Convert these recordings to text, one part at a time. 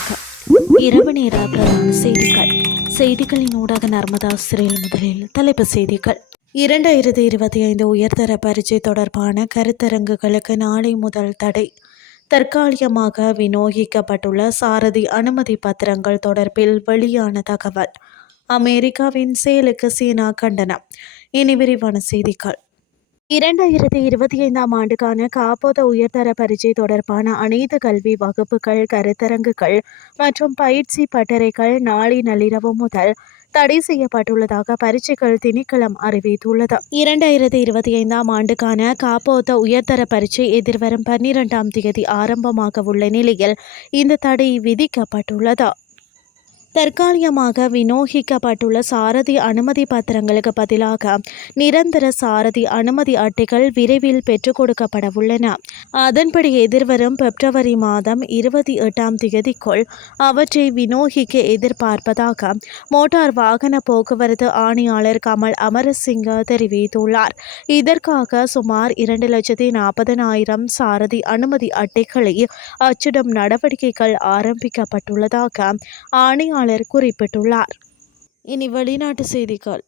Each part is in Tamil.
வணக்கம் இரவு நேர பிரதான செய்திகள். செய்திகளின் ஊடாக நர்மதா சிறையில் முதலில் தலைப்பு செய்திகள். இரண்டாயிரத்தி இருபத்தி ஐந்து உயர்தர பரீட்சை தொடர்பான கருத்தரங்குகளுக்கு நாளை முதல் தடை. தற்காலிகமாக விநியோகிக்கப்பட்டுள்ள சாரதி அனுமதி பத்திரங்கள் தொடர்பில் வெளியான தகவல். அமெரிக்காவின் செயலுக்கு சீனா கண்டனம். இனி விரிவான செய்திகள். இரண்டாயிரத்தி இருபத்தி ஐந்தாம் ஆண்டுக்கான காப்போத உயர்தர பரீட்சை தொடர்பான அனைத்து கல்வி வகுப்புகள் கருத்தரங்குகள் மற்றும் பயிற்சி பட்டறைகள் நாளை நள்ளிரவு முதல் தடை செய்யப்பட்டுள்ளதாக பரீட்சைகள் திணைக்களம் அறிவித்துள்ளது. இரண்டாயிரத்தி இருபத்தி ஐந்தாம் ஆண்டுக்கான காப்போத்த உயர்தர பரீட்சை எதிர்வரும் பன்னிரெண்டாம் தேதி ஆரம்பமாக உள்ள நிலையில் இந்த தடை விதிக்கப்பட்டுள்ளது. தற்காலிகமாக விநியோகிக்கப்பட்டுள்ள சாரதி அனுமதி பத்திரங்களுக்கு பதிலாக நிரந்தர சாரதி அனுமதி அட்டைகள் விரைவில் பெற்றுக் கொடுக்கப்பட உள்ளன. அதன்படி எதிர்வரும் பிப்ரவரி மாதம் இருபத்தி எட்டாம் தேதிக்குள் அவற்றை விநியோகிக்க எதிர்பார்ப்பதாக மோட்டார் வாகன போக்குவரத்து ஆணையாளர் கமல் அமரசிங்க தெரிவித்துள்ளார். இதற்காக சுமார் இரண்டு லட்சத்தி நாற்பதனாயிரம் சாரதி அனுமதி அட்டைகளை அச்சிடும் நடவடிக்கைகள் ஆரம்பிக்கப்பட்டுள்ளதாக ஆணையாளர் ஆணையாளர் குறிப்பிட்டுள்ளார். இனி வெளிநாட்டு செய்திகள்.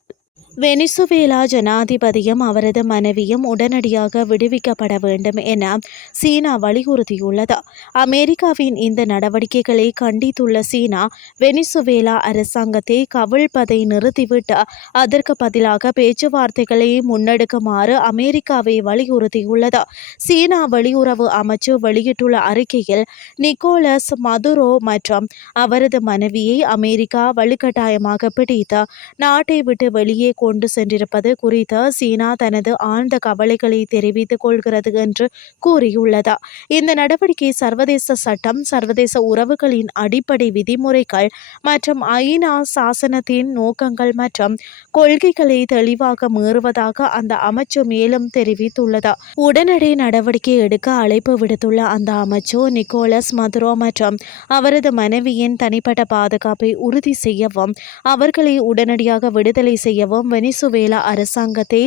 வெனிசுவேலா ஜனாதிபதியும் அவரது மனைவியும் உடனடியாக விடுவிக்கப்பட வேண்டும் என சீனா வலியுறுத்தியுள்ளது. அமெரிக்காவின் இந்த நடவடிக்கைகளை கண்டித்துள்ள சீனா வெனிசுவேலா அரசாங்கத்தை கவிழ்ப்பதை நிறுத்திவிட்டு அதற்கு பதிலாக பேச்சுவார்த்தைகளை முன்னெடுக்குமாறு அமெரிக்காவை வலியுறுத்தியுள்ளது. சீனா வெளியுறவு அமைச்சு வெளியிட்டுள்ள அறிக்கையில் நிக்கோலஸ் மதுரோ மற்றும் அவரது மனைவியை அமெரிக்கா வலுக்கட்டாயமாக பிடித்து நாட்டை விட்டு வெளியே கொண்டு சென்றிருப்பது குறித்து சீனா தனது ஆழ்ந்த கவலைகளை தெரிவித்துக் கொள்கிறது என்று கூறியுள்ளது? இந்த நடவடிக்கை சர்வதேச சட்டம் சர்வதேச உறவுகளின் அடிப்படை விதிமுறைகள் மற்றும் ஐநா சாசனத்தின் நோக்கங்கள் மற்றும் கொள்கைகளை தெளிவாக மீறுவதாக அந்த அமைச்சு மேலும் தெரிவித்துள்ளது? உடனடி நடவடிக்கை எடுக்க அழைப்பு விடுத்துள்ள அந்த அமைச்சு நிக்கோலஸ் மதுரோ மற்றும் அவரது மனைவியின் தனிப்பட்ட பாதுகாப்பை உறுதி செய்யவும் அவர்களை உடனடியாக விடுதலை செய்யவும் வெனிசுவேலா அரசாங்கத்தை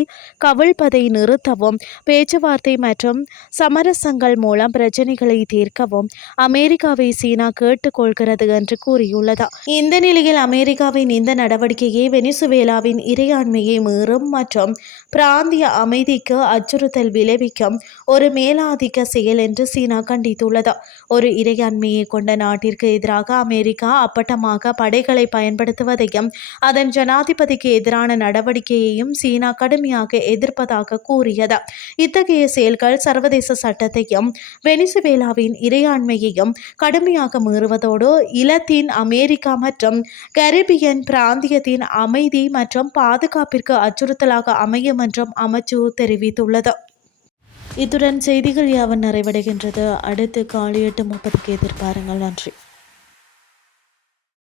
கவிழ்ப்பதை நிறுத்தவும் பேச்சுவார்த்தை மற்றும் சமரசங்கள் மூலம் பிரச்சனைகளை தீர்க்கவும் அமெரிக்காவை சீனா கேட்டுக்கொள்கிறது என்று கூறியுள்ளது. இந்த நிலையில் அமெரிக்காவின் இந்த நடவடிக்கையை வெனிசுவேலாவின் இறையாண்மையை மீறும் மற்றும் பிராந்திய அமைதிக்கு அச்சுறுத்தல் விளைவிக்கும் ஒரு மேலாதிக்க செயல் என்று சீனா கண்டித்துள்ளது. ஒரு இறையாண்மையை கொண்ட நாட்டிற்கு எதிராக அமெரிக்கா அப்பட்டமாக படைகளை பயன்படுத்துவதையும் அதன் ஜனாதிபதிக்கு எதிரான நடவடிக்கையையும் சீனா கடுமையாக எதிர்ப்பதாக கூறியது. இத்தகைய செயல்கள் சர்வதேச சட்டத்தையும் வெனிசுவேலாவின் இறையாண்மையையும் கடுமையாக மீறுவதோடு இலத்தீன் அமெரிக்கா மற்றும் கரிபியன் பிராந்தியத்தின் அமைதி மற்றும் பாதுகாப்பிற்கு அச்சுறுத்தலாக அமையும் என்றும் அமைச்சு தெரிவித்துள்ளது. இத்துடன் செய்திகள் யாவன் நிறைவடைகின்றது. அடுத்து காலை எட்டு முப்பதுக்கு எதிர்பாருங்கள். நன்றி.